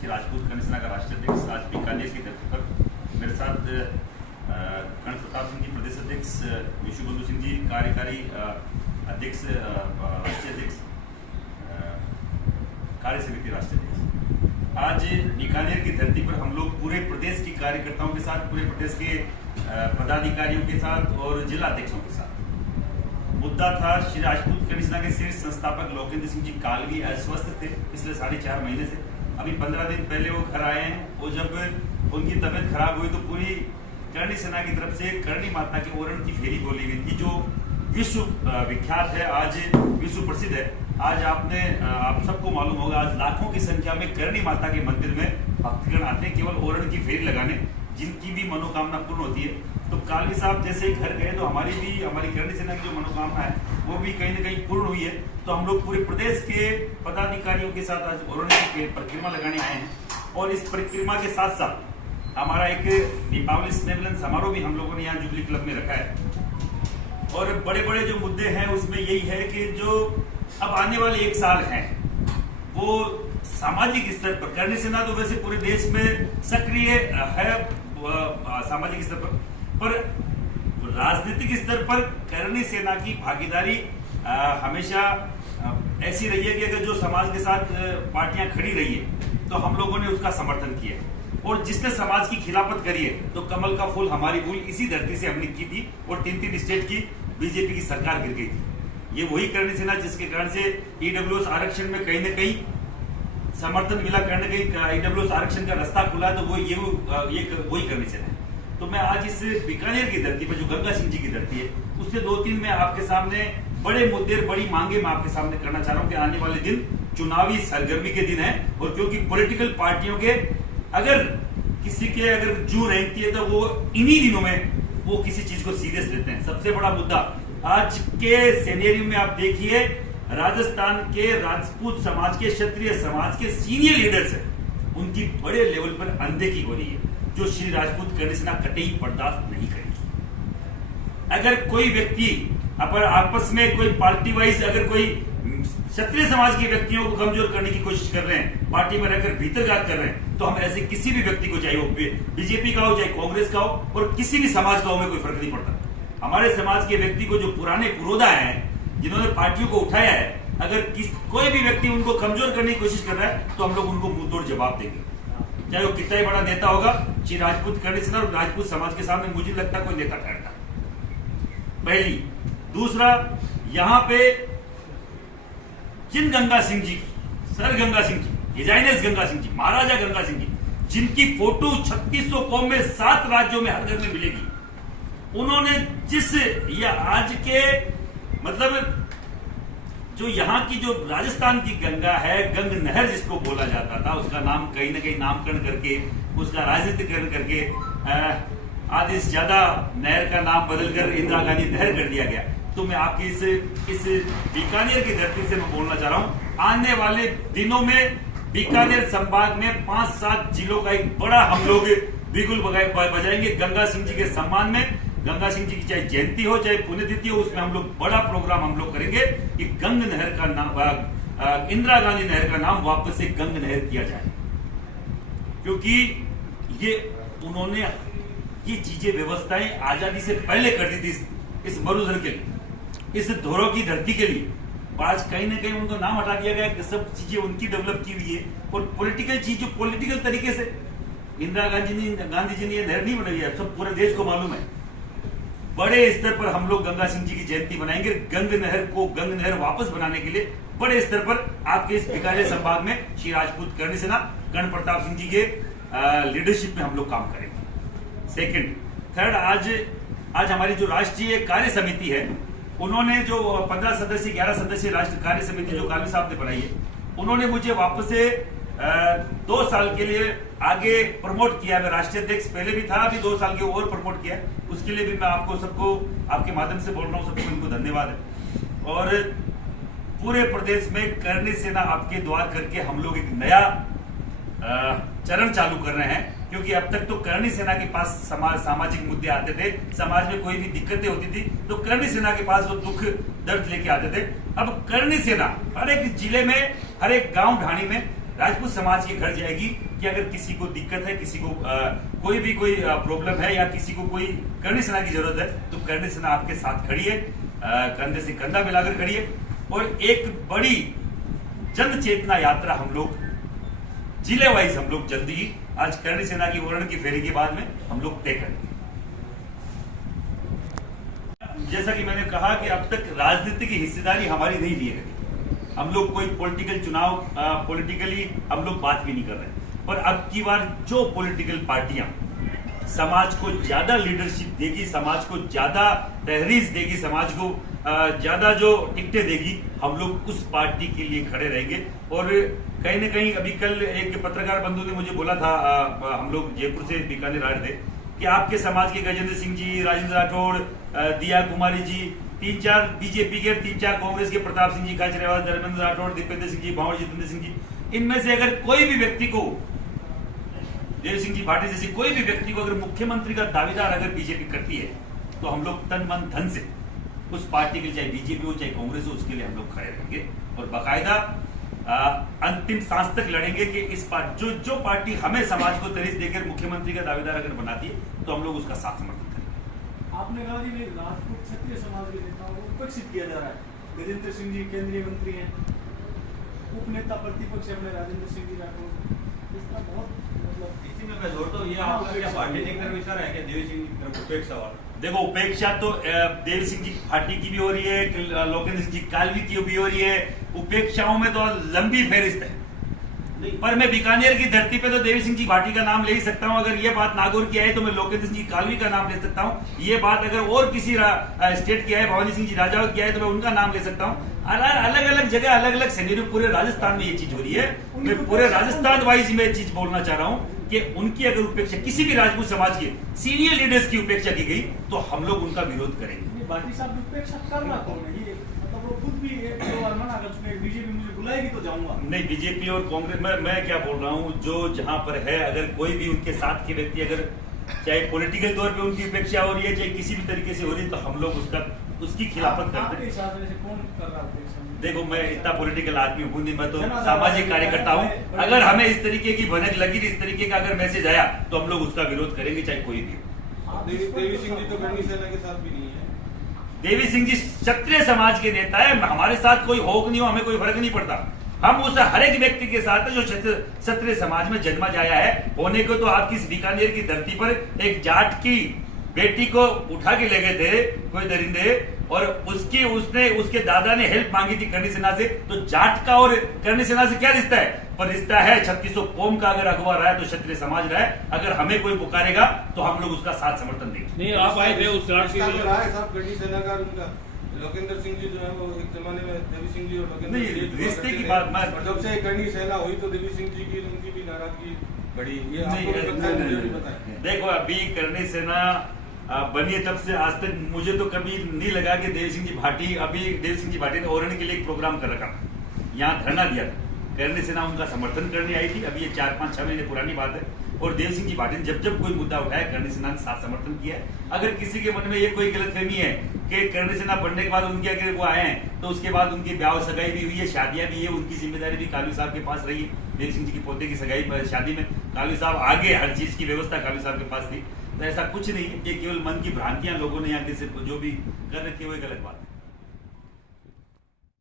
श्री राजपूत कर्ण सेना का राष्ट्रीय अध्यक्ष आज बीकानेर की धरती पर मेरे साथ कर्ण प्रताप सिंह जी प्रदेश अध्यक्ष, विशुबंधु सिंह जी कार्यकारी अध्यक्ष, राष्ट्रीय अध्यक्ष, कार्य समिति राष्ट्रीय अध्यक्ष। आज बीकानेर की धरती पर हम लोग पूरे प्रदेश की कार्यकर्ताओं के साथ, पूरे प्रदेश के पदाधिकारियों के साथ और जिला अध्यक्षों के साथ मुद्दा था श्री राजपूत कर्ण सेना के शीर्ष संस्थापक लोकेंद्र सिंह जी कालवी अस्वस्थ थे पिछले 4.5 महीने से। अभी 15 दिन पहले वो घर आए हैं और जब उनकी तबीयत खराब हुई तो पूरी करणी सेना की तरफ से करणी माता के ओरण की फेरी बोली गई थी, जो विश्व विख्यात है, आज विश्व प्रसिद्ध है। आज आप सबको मालूम होगा, आज लाखों की संख्या में करणी माता के मंदिर में भक्तगण आते हैं केवल ओरण की फेरी लगाने, जिनकी भी मनोकामना पूर्ण होती है। तो कालवी साहब जैसे ही घर गए तो हमारी करणी सेना की जो मनोकामना है वो भी कहीं न कहीं पूर्ण हुई है। तो हम लोग पूरे प्रदेश के पदाधिकारियों के साथ आज ओरण की परिक्रमा लगाने आए हैं और इस परिक्रमा के साथ साथ हमारा एक दीपावली स्नेह समारोह भी हम लोगों ने यहाँ जुबली क्लब में रखा है। और बड़े बड़े जो मुद्दे हैं उसमें यही है कि जो अब आने वाले 1 साल है वो सामाजिक स्तर पर, करणी सेना तो वैसे पूरे देश में सक्रिय है सामाजिक स्तर पर राजनीतिक स्तर पर करणी सेना की भागीदारी हमेशा ऐसी रही है कि अगर जो समाज के साथ पार्टियां खड़ी रही है तो हम लोगों ने उसका समर्थन किया, और जिसने समाज की खिलाफत करी है तो कमल का फूल हमारी भूल इसी धरती से हमने की थी और 3 स्टेट की बीजेपी की सरकार गिर गई थी। ये वही करणी सेना जिसके कारण से ईडब्ल्यूएस आरक्षण में कहीं न कहीं समर्थन मिला, कहीं न कहीं ईडब्ल्यूएस आरक्षण का रास्ता खुला, तो वो ये वही करणी सेना है। तो मैं आज इस बीकानेर की धरती पर जो गंगा सिंह जी की धरती है उससे 2-3 मैं आपके सामने बड़े मुद्दे, बड़ी मांगे मैं आपके सामने करना चाह रहा हूं कि आने वाले दिन चुनावी सरगर्मी के दिन है, और क्योंकि पॉलिटिकल पार्टियों के अगर किसी के अगर जू रेंगती है तो वो इन्हीं दिनों में वो किसी चीज को सीरियस लेते हैं। सबसे बड़ा मुद्दा आज के सिनेरियो में आप देखिए, राजस्थान के राजपूत समाज के, क्षत्रिय समाज के सीनियर लीडर्स हैं, उनकी बड़े लेवल पर अनदेखी हो रही है, जो श्री राजपूत कर्ण सेना कतई बर्दाश्त नहीं करेगी। अगर कोई व्यक्ति अगर आपस में कोई पार्टी वाइज अगर कोई क्षत्रिय समाज के व्यक्तियों को कमजोर करने की कोशिश कर रहे हैं, पार्टी में रहकर भीतरघात कर रहे हैं, तो हम ऐसे किसी भी व्यक्ति को, चाहे वो बीजेपी का हो चाहे कांग्रेस का हो और किसी भी समाज का हो, में कोई फर्क नहीं पड़ता। हमारे समाज के व्यक्ति को जो पुराने पुरोधा हैं जिन्होंने पार्टियों को उठाया है, अगर कोई भी व्यक्ति उनको कमजोर करने की कोशिश कर रहा है तो हम लोग उनको मुंहतोड़ जवाब देंगे, चाहे वो कितना ही बड़ा नेता होगा। श्री राजपूत कर्ण सेना और राजपूत समाज के सामने मुझे लगता कोई नेता ठहरता। पहली। दूसरा, यहां पे जिन गंगा सिंह जी, सर गंगा सिंह जी, हिजाइनेस गंगा सिंह जी, महाराजा गंगा सिंह जी, जिनकी फोटो 3600 कौम में 7 राज्यों में हर घर में मिलेगी, उन्होंने जिस ये आज के मतलब जो यहाँ की जो राजस्थान की गंगा है, गंग नहर जिसको बोला जाता था, उसका नाम कहीं ना कहीं नामकरण करके, उसका राजनीतिकरण करके आधे से ज्यादा नहर का नाम बदलकर इंदिरा गांधी नहर कर दिया गया। तो मैं आपकी इस बीकानेर की धरती से मैं बोलना चाह रहा हूं, आने वाले दिनों में बीकानेर संभाग में 5-7 जिलों का एक बड़ा हम लोग बिगुल बजाएंगे गंगा सिंह जी के सम्मान में। गंगा सिंह जी की चाहे जयंती हो चाहे पुण्यतिथि हो, उसमें हम लोग बड़ा प्रोग्राम हम लोग करेंगे कि गंग नहर का नाम, इंदिरा गांधी नहर का नाम वापस से गंग नहर किया जाए, क्योंकि ये उन्होंने ये चीजें व्यवस्थाएं आजादी से पहले कर दी थी इस मरुधर के लिए, इस धोरों की धरती के लिए। आज कहीं ना कहीं उनको नाम हटा दिया गया कि सब चीजें उनकी डेवलप की हुई है, और पॉलिटिकल चीज जो पॉलिटिकल तरीके से इंदिरा गांधी जी ने ये नहर नहीं बनाई है, सब पूरे देश को मालूम है। बड़े स्तर पर हम लोग गंगा सिंह जी की जयंती बनाएंगे, गंग नहर वापस बनाने के लिए बड़े स्तर पर आपके इस बीकानेर संभाग में श्री राजपूत कर्ण सेना, कर्ण प्रताप सिंह जी के लीडरशिप में हम लोग काम करेंगे। सेकंड, थर्ड, आज हमारी जो राष्ट्रीय कार्य समिति है, उन्होंने जो 15 सदस्य 11 सदस्य राष्ट्रीय कार्य समिति जो कालवी साहब ने बनाई है, उन्होंने मुझे वापस से 2 साल के लिए आगे प्रमोट किया। मैं राष्ट्रीय अध्यक्ष पहले भी था, अभी 2 साल के और प्रमोट किया, उसके लिए भी मैं आपको सबको आपके माध्यम से बोल रहा हूँ, सबको इनको धन्यवाद है। और पूरे प्रदेश में करणी सेना आपके द्वार करके हम लोग एक नया चरण चालू कर रहे हैं, क्योंकि अब तक तो करणी सेना के पास सामाजिक मुद्दे आते थे, समाज में कोई भी दिक्कतें होती थी तो करणी सेना के पास वो दुख दर्द लेके आते थे। अब करणी सेना हर एक जिले में, हर एक गांव ढाणी में राजपूत समाज के घर जाएगी कि अगर किसी को दिक्कत है, किसी को कोई प्रॉब्लम है या किसी को कोई करणी सेना की जरूरत है तो करणी सेना आपके साथ खड़ी है, कंधे से कंधा मिलाकर खड़ी है। और एक बड़ी जन चेतना यात्रा हम लोग जिले वाइज हम लोग जल्दी ही आज करणी सेना की वर्ण की फेरी के बाद में हम लोग तय करेंगे। जैसा कि मैंने कहा कि अब तक राजनीति की हिस्सेदारी हमारी नहीं ली है, हम लोग कोई पॉलिटिकल चुनाव पॉलिटिकली हम लोग बात भी नहीं कर रहे। पर अब की बार जो पॉलिटिकल पार्टियां समाज को ज्यादा लीडरशिप देगी, समाज को ज्यादा तहरीर देगी, समाज को ज्यादा जो टिकटें देगी, हम लोग उस पार्टी के लिए खड़े रहेंगे। और कहीं ना कहीं अभी कल एक पत्रकार बंधु ने मुझे बोला था, हम लोग जयपुर से बीकानेर आ रहे थे, कि आपके समाज के गजेंद्र सिंह जी, राजेंद्र राठौड़, दिया कुमारी जी, 3-4 बीजेपी के, 3-4 कांग्रेस के, प्रताप सिंह जी खाचरियावास, धर्मेंद्र राठौड़, दीपेंद्र सिंह जी, भावर जितेंद्र सिंह जी, इनमें से अगर कोई भी व्यक्ति को, देव सिंह जी भाटी जैसे कोई भी व्यक्ति को अगर मुख्यमंत्री का दावेदार अगर बीजेपी करती है तो हम लोग तन मन धन से उस पार्टी के, चाहे बीजेपी हो चाहे कांग्रेस हो, उसके लिए हम लोग खड़े रहेंगे और बाकायदा अंतिम सांस तक लड़ेंगे कि इस जो पार्टी हमें समाज को तरीज देकर मुख्यमंत्री का दावेदार अगर बनाती है तो हम लोग उसका साथ समर्थन करेंगे। आपने कहा जी राजपूत क्षत्रिय समाज के नेताओं को उपेक्षित किया जा रहा है। गजेंद्र सिंह जी केंद्रीय मंत्री हैं, उपनेता प्रतिपक्ष अपने राजेंद्र सिंह जी राठौड़, इसका बहुत मतलब इसी में मैं जोड़ता हूँ, ये आपका क्या पार्टी की तरफ इशारा है कि देव सिंह की तरफ उपेक्षा वाला? देखो, उपेक्षा तो देव सिंह जी भाटी की भी हो रही है, लोकेंद्र सिंह जी कालवी की भी हो रही है। उपेक्षाओं में तो लंबी फेरिस्त है, पर मैं बीकानेर की धरती पे तो देवी सिंह जी भाटी का नाम ले ही सकता हूं। अगर ये बात नागौर की है तो मैं लोकेंद्र सिंह जी कालवी का नाम ले सकता हूं। ये बात अगर और किसी स्टेट की है, भवानी सिंह जी राजावत की है, तो मैं उनका नाम ले सकता हूं। अलग अलग जगह अलग अलग सिनेरियो, पूरे राजस्थान में ये चीज हो रही है। मैं पूरे राजस्थान वाइज में चीज बोलना चाह रहा हूं कि उनकी अगर उपेक्षा, किसी भी राजपूत समाज के सीनियर लीडर्स की उपेक्षा की गई तो हम लोग उनका विरोध करेंगे। भाटी साहब उपेक्षा करना कौन है? ये मतलब वो खुद भी एक दो बार मना कर चुके हैं, बीजेपी मुझे बुलाएगी तो जाऊंगा। नहीं, बीजेपी और कांग्रेस मैं क्या बोल रहा हूँ, जो जहां पर है, अगर कोई भी उनके साथ के व्यक्ति अगर चाहे पॉलिटिकल तौर पे उनकी उपेक्षा हो रही है, चाहे किसी भी तरीके से हो रही है, तो हम लोग उसकी खिलाफत करते हैं। कौन कर रहा है? देखो, मैं इतना पॉलिटिकल आदमी हूँ नहीं, मैं तो सामाजिक कार्यकर्ता हूँ। अगर हमें इस तरीके की भनक लगी, इस तरीके का अगर मैसेज आया तो हम लोग उसका विरोध करेंगे, चाहे कोई भी हो। देवी सिंह जी तो करणी सेना के साथ भी नहीं है। देवी सिंह जी क्षत्रिय समाज के नेता है, हमारे साथ कोई हो कि नहीं हो, हमें कोई फर्क नहीं पड़ता। हम उस हर एक व्यक्ति के साथ है जो क्षत्रिय समाज में जन्मा जाया है। होने को तो आपकी बीकानेर की धरती पर एक जाट की बेटी को उठा के ले गए थे कोई दरिंदे, और उसके दादा ने हेल्प मांगी थी करणी सेना से। तो जाट का और करणी सेना से क्या रिश्ता है? पर रिश्ता है 3600 कौम का। अगर अगवा रहा है तो क्षत्रिय समाज रहा है। अगर हमें कोई पुकारेगा तो हम लोग उसका साथ समर्थन देंगे। नहीं, आप आए थे उस रात के लिए साहब करणी सेना का उनका लोकेंद्र सिंह जी जो है वो एक जमाने में देवी सिंह जी और लोकेंद्र रिश्ते की बात मैं, जब से करणी सेना हुई तो देवी सिंह जी की उनकी भी नाराजगी बढ़ी। देखो, अभी करणी सेना बनी है तब से आज तक मुझे तो कभी नहीं लगा कि देव सिंह जी भाटी, अभी देव सिंह जी भाटी ने ओरण के लिए एक प्रोग्राम कर रखा, यहाँ धरना दिया था। करणी सेना उनका समर्थन करने आई थी। अभी ये 4-5-6 महीने पुरानी बात है। और देव सिंह जी भाटी ने जब कोई मुद्दा उठाया, करणी सेना ने साथ समर्थन किया है। अगर किसी के मन में ये कोई गलतफहमी है कि करणी सेना बनने के बाद उनके अगर वो आए हैं तो उसके बाद उनकी ब्याह सगाई भी हुई है, शादियां भी है, उनकी जिम्मेदारी भी कालवी साहब के पास रही है। देव सिंह जी की पोते की सगाई शादी में कालवी साहब आगे, हर चीज की व्यवस्था कालवी साहब के पास थी। तो ऐसा कुछ नहीं है, ये केवल मन की भ्रांतियां लोगों ने यहाँ के जो भी कर रखी है वो गलत बात है।